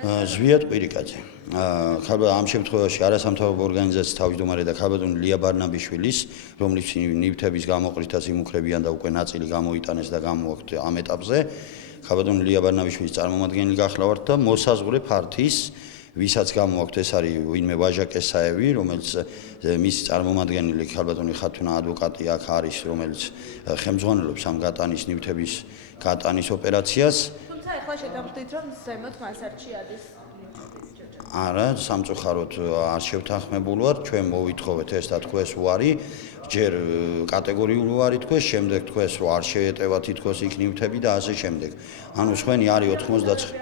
ზვიად ყვირიკაძე. ამ შემთხვევაში არასამთავრობო ორგანიზაციის თავმჯდომარე და ქალბატონი ლია ბარნაბიშვილის, რომლის ნივთების გამოყრითაც იმუქრებიან და უკვე ნაწილი გამოიტანეს და გამოვაქვთ ამ ეტაპზე, ქალბატონი ლია ბარნაბიშვილის წარმომადგენელი გახლავართ და მოსაზღვრე ფართის, ვისაც გამოაქვთ ეს არის ვინმე ვაჟა კესაევი, რომელიც მისი წარმომადგენელი ქალბატონი ხათუნა ადვოკატი აქ არის, რომელიც ხელმძღვანელობს ამ გატანის ნივთების გატანის ოპერაციას. ახლა შედამხდით რომ ზემოთ მასარჩი არის. არა, სამწუხაროდ არ შევთანხმებულ ვარ, ჩვენ მოვითხოვეთ ეს და თქვეს უარი, ჯერ კატეგორიული უარი თქვეს, შემდეგ თქვეს რომ არ შეეტევათ თითქოს იქ ნივთები და ასე შემდეგ. ანუ სხვენი არის 99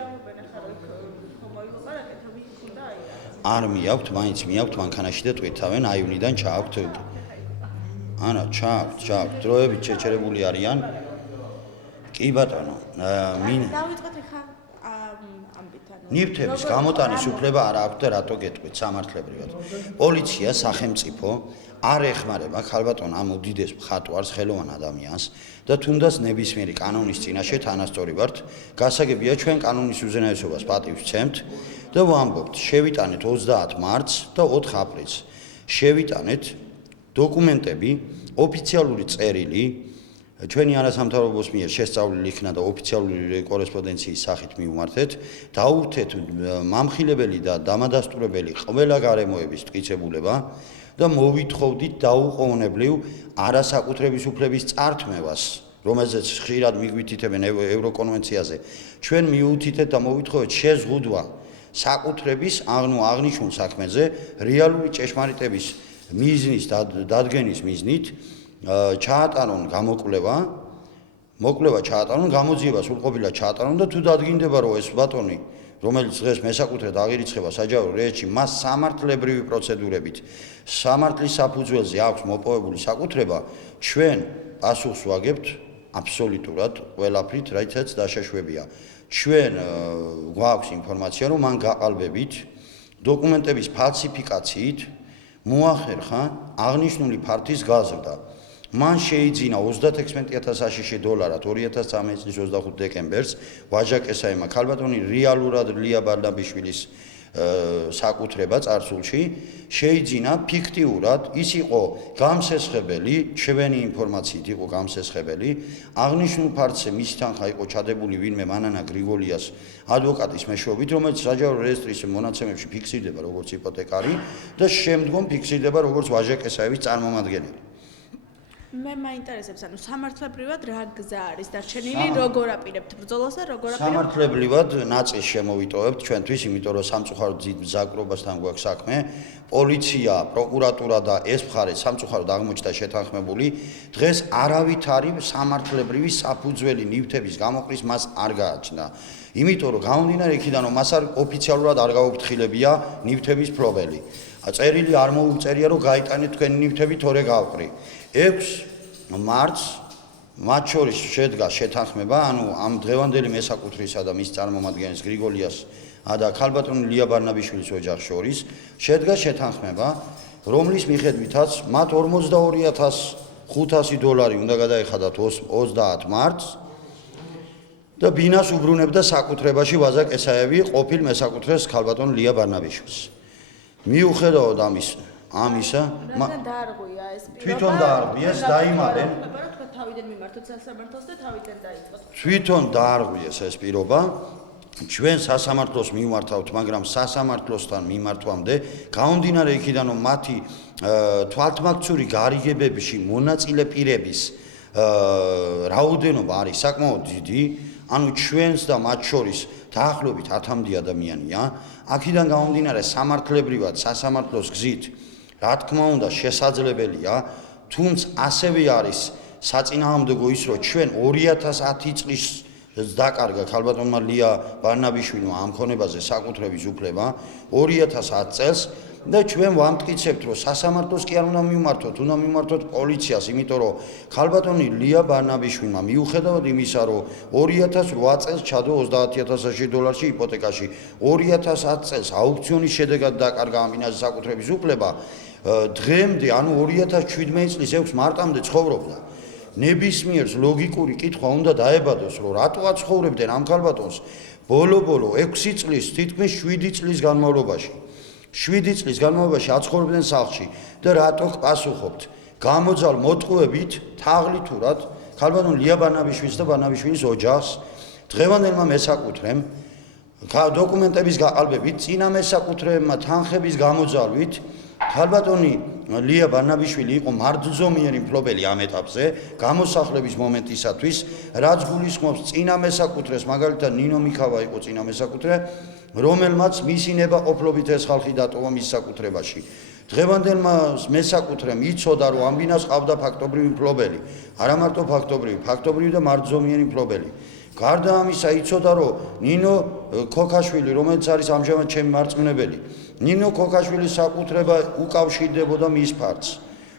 არ მიაქვთ, მაინც მიაქვთ მანქანაში და ტვირთავენ აივნიდან ჩააქვთ. ანა, ჩააქვთ, დროებით შეჩერებული არიან. კი ბატონო, დავიწყოთ ახლა ამბიდან. ნივთების გამოტანის უფლება არ აქვს და რატო გეტყვით სამართლებრივად. პოლიცია, სახელმწიფო არ ეხმარება ქალბატონ ამ უდიდეს მხატვარს, ხელოვან ადამიანს და თუნდაც ნებისმიერი კანონის წინაშე თანასწორი ვართ. გასაგებია ჩვენ კანონის უზენაესობას პატივს ვცემთ და ვამბობთ, შევიტანეთ 30 მარტს და 4 აპრილს. შევიტანეთ დოკუმენტები, ოფიციალური წერილი ჩვენი არასამთავრობოს მიერ შესწავლილი იქნა და ოფიციალური კორესპონდენციის სახით მივმართეთ, დაურთეთ მამხილებელი და დამადასტურებელი ყველა გარემოების მტკიცებულება და მოვითხოვდით დაუყოვნებლივ არასაკუთრების უფლების წართმევას, რომელზეც ხშირად მიგვითითებენ ევროკონვენციაზე. ჩვენ მიუთითეთ და მოვითხოვეთ შეზღუდვა საკუთრების აღნიშნულ საქმეზე რეალური ჭეშმარიტების მიზნის დადგენის მიზნით ჩაატარონ მოკვლევა ჩაატარონ, გამოძიება სრულყოფილად ჩაატარონ და თუ დადგინდება რომ ეს ბატონი, რომელიც დღეს მესაკუთრედ აღირიცხება საჯარო რეესტრში, მას სამართლებრივი პროცედურებით სამართლის საფუძველზე აქვს მოპოვებული საკუთრება, ჩვენ პასუხს ვაგებთ აბსოლუტურად ყველაფრით, რაიცაც დაშაშვებია. ჩვენ გვაქვს ინფორმაცია, რომ მან გაყალბებით დოკუმენტების ფალსიფიკაციით მოახერხა აღნიშნული ფართის გაზრდა. მან შეიძინა 36,000 აშშ დოლარად 2013 წლის 25 დეკემბერს ვაჟა კესაევმა ქალბატონი რეალურად ლია ბარნაბიშვილის საკუთრება წარსულში შეიძინა ფიქტიურად, ის იყო გამსესხებელი, ჩვენი ინფორმაციით იყო გამსესხებელი, აღნიშნულ ფართზე მისი თანხა იყო ჩადებული ვინმე მანანა გრიგოლიას ადვოკატის მეშვეობით, რომელიც საჯარო რეესტრის მონაცემებში ფიქსირდება როგორც იპოთეკარი და შემდგომ ფიქსირდება როგორც ვაჟა კესაევის წარმომადგენელი. მე მაინტერესებს, ანუ სამართლებრივად რა გზა არის დარჩენილი, როგორ აპირებთ ბრძოლას და როგორ აპირებთ? სამართლებრივად ნაწილს შემოვიტოვებთ ჩვენთვის, იმიტომ რომ სამწუხაროდ დიდ მზაკრობასთან გვაქვს საქმე. პოლიცია, პროკურატურა და ეს მხარე სამწუხაროდ აღმოჩნდა შეთანხმებული. დღეს არავითარი სამართლებრივი საფუძველი ნივთების გამოყრის მას არ გააჩნდა. იმიტომ რომ გამომდინარე იქიდან რომ მას ოფიციალურად არ გაუფრთხილებია ნივთების ფლობელი. წერილი არ მოუწერია რომ გაიტანეთ თქვენი ნივთები თორე გავყრი. 6 მარტს მათ შორის შედგა შეთანხმება, ანუ ამ დღევანდელი მესაკუთრისა და მის წარმომადგენლის გრიგოლიას და ქალბატონი ლია ბარნაბიშვილის ოჯახს შორის შედგა შეთანხმება, რომლის მიხედვითაც მათ 42,500 დოლარი უნდა გადაეხადათ 30 მარტს და ბინას უბრუნებდა საკუთრებაში ვაჟა კესაევი ყოფილ მესაკუთრეს ქალბატონ ლია ბარნაბიშვილს. მიუხედავად ამისა რადგან დაარღვია ეს პირობა? თვითონ დაარღვიეს, დაიმალენ. თქვენ თავიდან მიმართოთ სასამართლოს და თავიდან დაიწყოთ. თვითონ დაარღვიეს ეს პირობა. ჩვენ სასამართლოს მივმართავთ, მაგრამ სასამართლოსთან მიმართვამდე გამომდინარე იქიდან რომ მათი თვალთმაქცური გარიგებებში მონაწილე პირების რაოდენობა არის საკმაოდ დიდი, ანუ ჩვენს და მათ შორის დაახლოებით 1000 ადამიანია. აქედან გამომდინარე სამართლებრივად სასამართლოს გზით რა თქმა უნდა შესაძლებელია, თუმცა ასევე არის საწინააღმდეგო ის, რომ ჩვენ 2010 წლის დაკარგა ქალბატონმა ლია ბარნაბიშვილმა ამ ქონებაზე საკუთრების უფლება 2010 წელს და ჩვენ ვამტკიცებთ, რომ სასამართლოს კი არ უნდა მივმართოთ, უნდა მივმართოთ პოლიციას, იმიტომ რომ ქალბატონი ლია ბარნაბიშვილმა მიუხედავად იმისა, რომ 2008 წელს ჩადო 30,000 დოლარში იპოთეკაში, 2010 წელს აუქციონის შედეგად დაკარგა ამ ბინაზე საკუთრების უფლება, დღემდე, ანუ 2017 წლის 6 მარტამდე ცხოვრობდა. ნებისმიერს ლოგიკური კითხვა უნდა დაებადოს, რომ რატო აცხოვრებდნენ ამ ქალბატონს ბოლო 6 წლის, თითქმის 7 წლის განმავლობაში. 7 წლის განმავლობაში აცხოვრებდნენ სახლში და რატო პასუხობთ? გამოძალ მოტყუებით, თაღლითურად, ქალბატონ ლია ბანაბიშვილს და ბანაბიშვილის ოჯახს დღევანდელმა მესაკუთრემ დოკუმენტების გაყალბებით, წინა მესაკუთრეებმა თანხების გამოძალვით ქალბატონი ლია ბანაბიშვილი იყო მარჯზომიერი მფლობელი ამ ეტაპზე გამოსახლების მომენტისათვის, რაც გულისხმობს წინა მესაკუთრეს, მაგალითად ნინო მიქავა იყო წინა მესაკუთრე, რომელმაც მისი ნებაყოფლობით ეს ხალხი დატოვა მის საკუთრებაში. დღევანდელმა მესაკუთრემ იცოდა, რომ ამ ბინას ყავდა ფაქტობრივი მფლობელი, არა მარტო ფაქტობრივი და მარჯზომიერი მფლობელი. გარდა ამისა იცოდა, რომ ნინო ქოქაშვილი, რომელიც არის ამჟამად ჩემი მარწმუნებელი, ნინო ქოქაშვილის საკუთრება უკავშირდებოდა მის ფართს.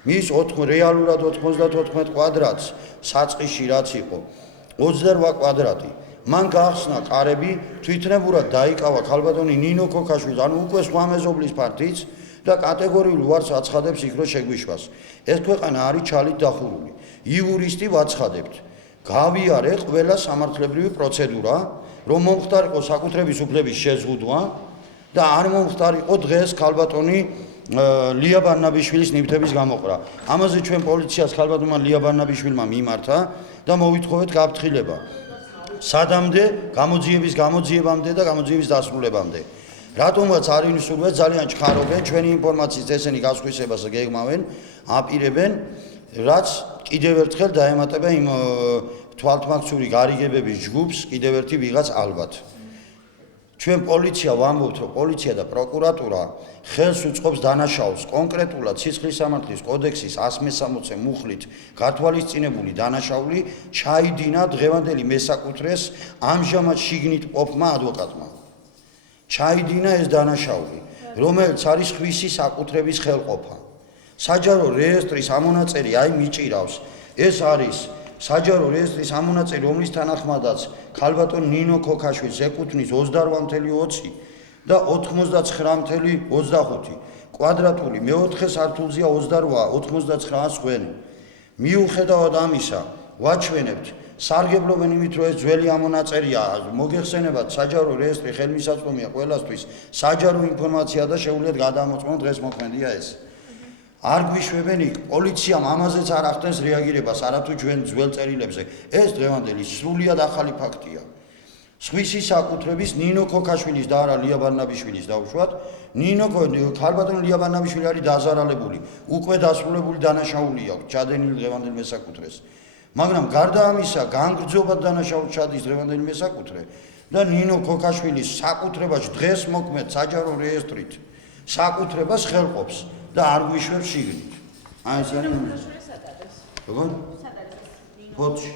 მის რეალურად 94 კვადრატს საწყისში რაც იყო 28 კვადრატი. მან გაახსნა კარები, თვითნებურად დაიკავა ქალბატონი ნინო ქოქაშვილს, ანუ უკვე სხვა მეზობლის ფართიც და კატეგორიულ ვარს აცხადებს იქ რო შეგვიშვას. ეს ქვეყანა არის ჩალით დახურული. იურისტი ვაცხადებთ. გავიარე ყველა სამართლებრივი პროცედურა, რომ მომხდარიყო საკუთრების უფლების შეზღუდვა და არ მომხდარიყო დღეს ქალბატონი ლია ბანაბიშვილის ნივთების გამოყრა. ამაზე ჩვენ პოლიციას ქალბატონმა ლია ბანაბიშვილმა მიმართა და მოვითხოვეთ გაფრთხილება. სადამდე გამოძიებამდე და გამოძიების დასრულებამდე. რატომაც არ ინსურვეთ, ძალიან ჩხარობენ ჩვენი ინფორმაციის ესენი გასხვისებას გეგმავენ, აპირებენ, რაც კიდევ ერთხელ დაემატება იმ თვალთმაქცური გარიგებების ჯგუფს კიდევ ერთი ვიღაც ალბათ. ჩვენ პოლიცია ვამბობთ, რომ პოლიცია და პროკურატურა ხელს უწყობს დანაშაულს კონკრეტულად სისხლის სამართლის კოდექსის 160 მუხლით გათვალისწინებული დანაშაული ჩაიდინა დღევანდელი მესაკუთრეს ამჟამად შიგნით ყოფმა ადვოკატმა. ჩაიდინა ეს დანაშაული, რომელიც არის ხვისი საკუთრების ხელყოფა. საჯარო რეესტრის ამონაწერი აი მიჭირავს. ეს არის საჯარო რეესტრის ამონაწერი, რომლის თანახმადაც ქალბატონ ნინო ქოქაშვილს ეკუთვნის 28.20 და 99.25 კვადრატული მეოთხე სართულზეა 28.99 სხვენი. მიუხედავად ამისა, ვაჩვენებთ სარგებლობენ იმით, რომ ეს ძველი ამონაწერია, მოგეხსენებათ საჯარო რეესტრი ხელმისაწვდომია ყველასთვის, საჯარო ინფორმაცია და შეუძლიათ გადამოწმოთ დღეს მოქმედია ეს. არ გვიშვებენ იქ, პოლიციამ ამაზეც არ ახდენს რეაგირებას, არათუ ჩვენ ძველ წერილებზე. ეს დღევანდელი სრულიად ახალი ფაქტია. სხვისი საკუთრების ნინო ქოქაშვილის და არა ლია ბანაბიშვილის დავუშვათ. ქალბატონ ლია ბანაბიშვილი არის დაზარალებული, უკვე დასრულებული დანაშაული აქვს ჩადენილი დღევანდელ მესაკუთრეს. მაგრამ გარდა ამისა, განგრძობად დანაშაული ჩადის დღევანდელი მესაკუთრე და ნინო ქოქაშვილის საკუთრებაში დღეს მოქმედ საჯარო რეესტრით საკუთრებას ხელყოფს და არ გვიშვებს შიგნით. აი ეს არის. როგორ? ფოტოში